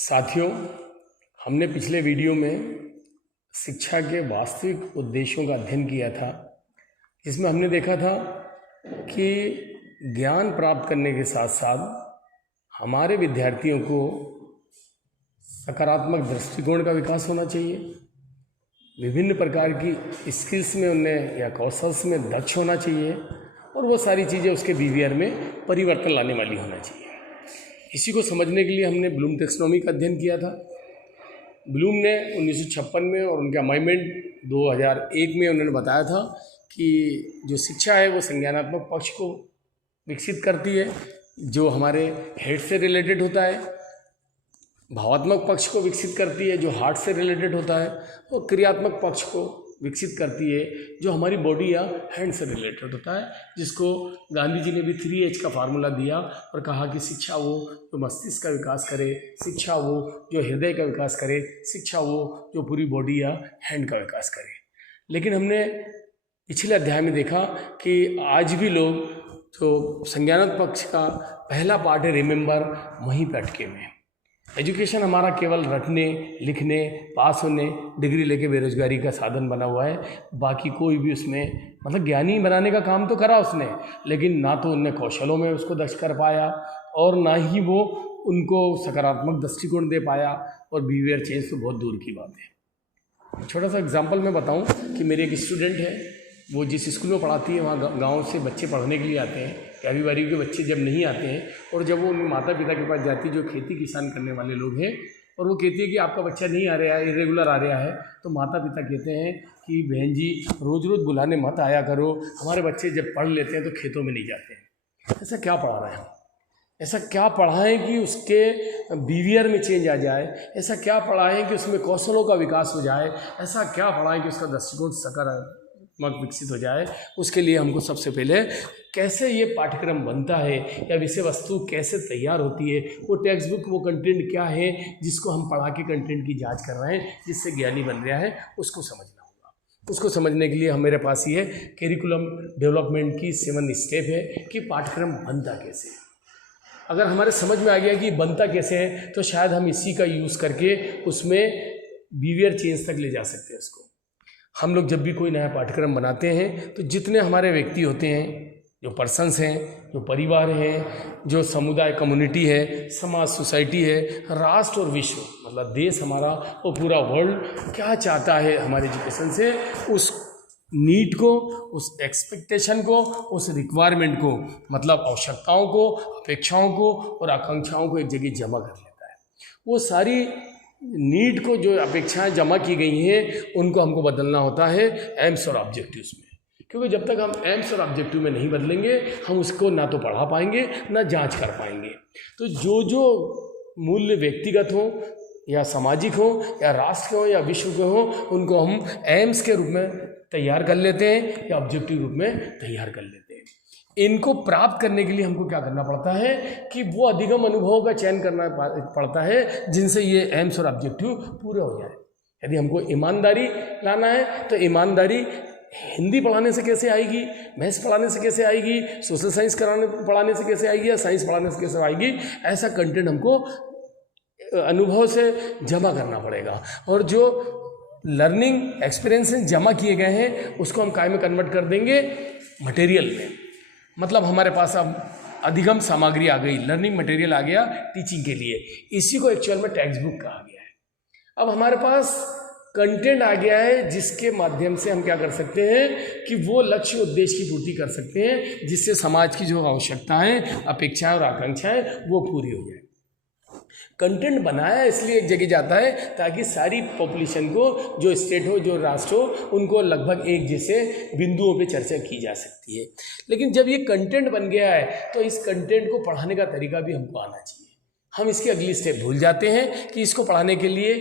साथियों, हमने पिछले वीडियो में शिक्षा के वास्तविक उद्देश्यों का अध्ययन किया था, जिसमें हमने देखा था कि ज्ञान प्राप्त करने के साथ साथ हमारे विद्यार्थियों को सकारात्मक दृष्टिकोण का विकास होना चाहिए, विभिन्न प्रकार की स्किल्स में उन्हें या कौशल्स में दक्ष होना चाहिए और वो सारी चीज़ें उसके बिहेवियर में परिवर्तन लाने वाली होना चाहिए। इसी को समझने के लिए हमने ब्लूम टेक्सोनोमी का अध्ययन किया था। ब्लूम ने 1956 में और उनके अमेंडमेंट 2001 में उन्होंने बताया था कि जो शिक्षा है वो संज्ञानात्मक पक्ष को विकसित करती है, जो हमारे हेड से रिलेटेड होता है, भावात्मक पक्ष को विकसित करती है जो हार्ट से रिलेटेड होता है, और क्रियात्मक पक्ष को विकसित करती है जो हमारी बॉडी या हैंड से रिलेटेड होता है, जिसको गांधी जी ने भी 3H का फार्मूला दिया और कहा कि शिक्षा वो जो मस्तिष्क का विकास करे, शिक्षा वो जो हृदय का विकास करे, शिक्षा वो जो पूरी बॉडी या हैंड का विकास करे। लेकिन हमने पिछले अध्याय में देखा कि आज भी लोग जो संज्ञानात्मक पक्ष का पहला पार्ट है रिमेंबर, वहीं पे अटके हुए हैं। एजुकेशन हमारा केवल रटने, लिखने, पास होने, डिग्री लेके बेरोजगारी का साधन बना हुआ है। बाकी कोई भी उसमें मतलब ज्ञानी बनाने का काम तो करा उसने, लेकिन ना तो उनने कौशलों में उसको दक्ष कर पाया और ना ही वो उनको सकारात्मक दृष्टिकोण दे पाया, और बिहेवियर चेंज तो बहुत दूर की बात है। छोटा सा एग्जाम्पल मैं बताऊँ कि मेरे एक स्टूडेंट है, वो जिस स्कूल में पढ़ाती है वहाँ गाँव से बच्चे पढ़ने के लिए आते हैं। प्यारी बारी के बच्चे जब नहीं आते हैं और जब वो उनके माता पिता के पास जाती है जो खेती किसान करने वाले लोग हैं, और वो कहती है कि आपका बच्चा नहीं आ रहा है, इरेगुलर आ रहा है, तो माता पिता कहते हैं कि बहन जी रोज़ रोज़ बुलाने मत आया करो, हमारे बच्चे जब पढ़ लेते हैं तो खेतों में नहीं जाते हैं। ऐसा क्या पढ़ा रहे हैं हम? ऐसा क्या पढ़ाएं कि उसके बिहेवियर में चेंज आ जाए? ऐसा क्या पढ़ाएं कि उसमें कौशलों का विकास हो जाए? ऐसा क्या पढ़ाएं कि उसका दृष्टिकोण सकारात्मक विकसित हो जाए? उसके लिए हमको सबसे पहले कैसे ये पाठ्यक्रम बनता है या विषय वस्तु कैसे तैयार होती है, वो टेक्स्ट बुक, वो कंटेंट क्या है जिसको हम पढ़ा के कंटेंट की जांच कर रहे हैं, जिससे ज्ञानी बन रहा है, उसको समझना होगा। उसको समझने के लिए हमारे पास ये करिकुलम डेवलपमेंट की 7 स्टेप है कि पाठ्यक्रम बनता कैसे है। अगर हमारे समझ में आ गया कि बनता कैसे है, तो शायद हम इसी का यूज़ करके उसमें बिहेवियर चेंज तक ले जा सकते हैं उसको। हम लोग जब भी कोई नया पाठ्यक्रम बनाते हैं तो जितने हमारे व्यक्ति होते हैं, जो पर्सन्स हैं, जो परिवार हैं, जो समुदाय कम्युनिटी है, समाज सोसाइटी है, राष्ट्र और विश्व मतलब देश हमारा और पूरा वर्ल्ड क्या चाहता है हमारे एजुकेशन से, उस नीड को, उस एक्सपेक्टेशन को, उस रिक्वायरमेंट को मतलब आवश्यकताओं को, अपेक्षाओं को और आकांक्षाओं को एक जगह जमा कर लेता है। वो सारी नीड को जो अपेक्षाएं जमा की गई हैं उनको हमको बदलना होता है एम्स और ऑब्जेक्टिव्स में, क्योंकि जब तक हम एम्स और ऑब्जेक्टिव में नहीं बदलेंगे हम उसको ना तो पढ़ा पाएंगे ना जांच कर पाएंगे। तो जो जो मूल्य व्यक्तिगत हो या सामाजिक हो या राष्ट्र के हो या विश्व के हो, उनको हम एम्स के रूप में तैयार कर लेते हैं या ऑब्जेक्टिव रूप में तैयार कर लेते हैं। इनको प्राप्त करने के लिए हमको क्या करना पड़ता है कि वो अधिगम अनुभवों का चयन करना पड़ता है जिनसे ये एम्स और ऑब्जेक्टिव पूरे हो जाए। यदि हमको ईमानदारी लाना है तो ईमानदारी हिंदी पढ़ाने से कैसे आएगी, मैथ्स पढ़ाने से कैसे आएगी, सोशल साइंस पढ़ाने से कैसे आएगी या साइंस पढ़ाने से कैसे आएगी? ऐसा कंटेंट हमको अनुभव से जमा करना पड़ेगा, और जो लर्निंग एक्सपीरियंसेस जमा किए गए हैं उसको हम काय में कन्वर्ट कर देंगे मटेरियल में। मतलब हमारे पास अब अधिगम सामग्री आ गई, लर्निंग मटेरियल आ गया टीचिंग के लिए। इसी को एक्चुअल में टेक्स्ट बुक कहा गया है। अब हमारे पास कंटेंट आ गया है जिसके माध्यम से हम क्या कर सकते हैं कि वो लक्ष्य उद्देश्य की पूर्ति कर सकते हैं, जिससे समाज की जो आवश्यकताएं, अपेक्षाएं और आकांक्षाएं वो पूरी हो जाए। कंटेंट बनाया इसलिए एक जगह जाता है ताकि सारी पॉपुलेशन को, जो स्टेट हो, जो राष्ट्र हो, उनको लगभग एक जैसे बिंदुओं पे चर्चा की जा सकती है। लेकिन जब ये कंटेंट बन गया है तो इस कंटेंट को पढ़ाने का तरीका भी हमको आना चाहिए। हम इसकी अगली स्टेप भूल जाते हैं कि इसको पढ़ाने के लिए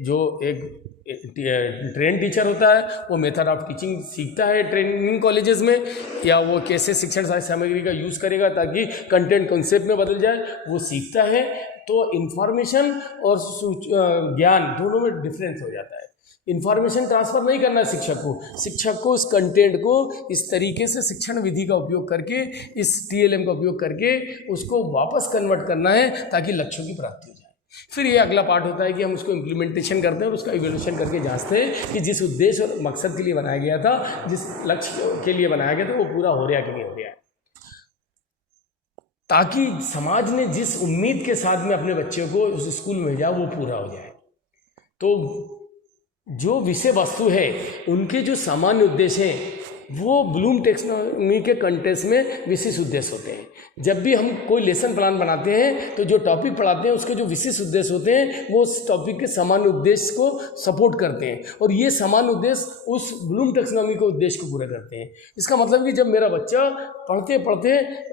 जो एक ट्रेन टीचर होता है वो मेथड ऑफ टीचिंग सीखता है ट्रेनिंग कॉलेजेस में, या वो कैसे शिक्षण सामग्री का यूज़ करेगा ताकि कंटेंट कॉन्सेप्ट में बदल जाए, वो सीखता है। तो इन्फॉर्मेशन और ज्ञान दोनों में डिफरेंस हो जाता है। इन्फॉर्मेशन ट्रांसफ़र नहीं करना है शिक्षक को इस कंटेंट को इस तरीके से शिक्षण विधि का उपयोग करके, इस TLM का उपयोग करके उसको वापस कन्वर्ट करना है ताकि लक्ष्यों की प्राप्ति हो जाए। फिर ये अगला पार्ट होता है कि हम उसको इम्प्लीमेंटेशन करते हैं और उसका इवैल्यूएशन करके जांचते हैं कि जिस उद्देश्य और मकसद के लिए बनाया गया था, जिस लक्ष्य के लिए बनाया गया था, वो पूरा हो रहा है कि नहीं हो रहा है, ताकि समाज ने जिस उम्मीद के साथ में अपने बच्चे को उस स्कूल में भेजा वो पूरा हो जाए। तो जो विषय वस्तु है, उनके जो सामान्य उद्देश्य हैं, वो ब्लूम टैक्सोनॉमी के कंटेक्स्ट में विशेष उद्देश्य होते हैं। जब भी हम कोई लेसन प्लान बनाते हैं तो जो टॉपिक पढ़ाते हैं उसके जो विशेष उद्देश्य होते हैं वो उस टॉपिक के सामान्य उद्देश्य को सपोर्ट करते हैं, और ये सामान्य उद्देश्य उस ब्लूम टैक्सोनॉमी के उद्देश्य को पूरा करते हैं। इसका मतलब कि जब मेरा बच्चा पढ़ते पढ़ते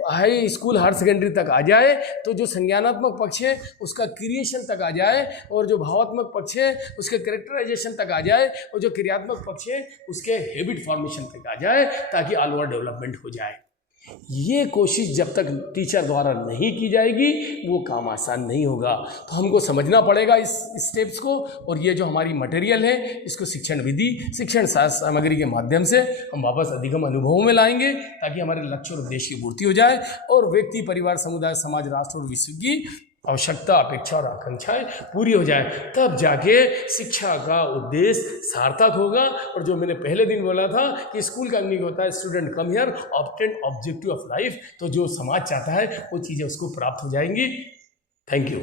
हाई स्कूल हायर सेकेंडरी तक आ जाए तो जो संज्ञानात्मक पक्ष है उसका क्रिएशन तक आ जाए, और जो भावात्मक पक्ष है उसके कैरेक्टराइजेशन तक आ जाए, और जो क्रियात्मक पक्ष है उसके हैबिट फॉर्मेशन तक आ जाए, ताकि ऑल ओवर डेवलपमेंट हो जाए। ये कोशिश जब तक टीचर द्वारा नहीं की जाएगी वो काम आसान नहीं होगा। तो हमको समझना पड़ेगा इस स्टेप्स को, और ये जो हमारी मटेरियल है इसको शिक्षण विधि, शिक्षण शास्त्र सामग्री के माध्यम से हम वापस अधिगम अनुभवों में लाएंगे, ताकि हमारे लक्ष्य और उद्देश्य की पूर्ति हो जाए और व्यक्ति, परिवार, समुदाय, समाज, राष्ट्र और विश्व की आवश्यकता, अपेक्षा और आकांक्षाएं पूरी हो जाए। तब जाके शिक्षा का उद्देश्य सार्थक होगा। और जो मैंने पहले दिन बोला था कि स्कूल का मीनिंग होता है student come here obtain objective of life, तो जो समाज चाहता है वो चीज़ें उसको प्राप्त हो जाएंगी। Thank you.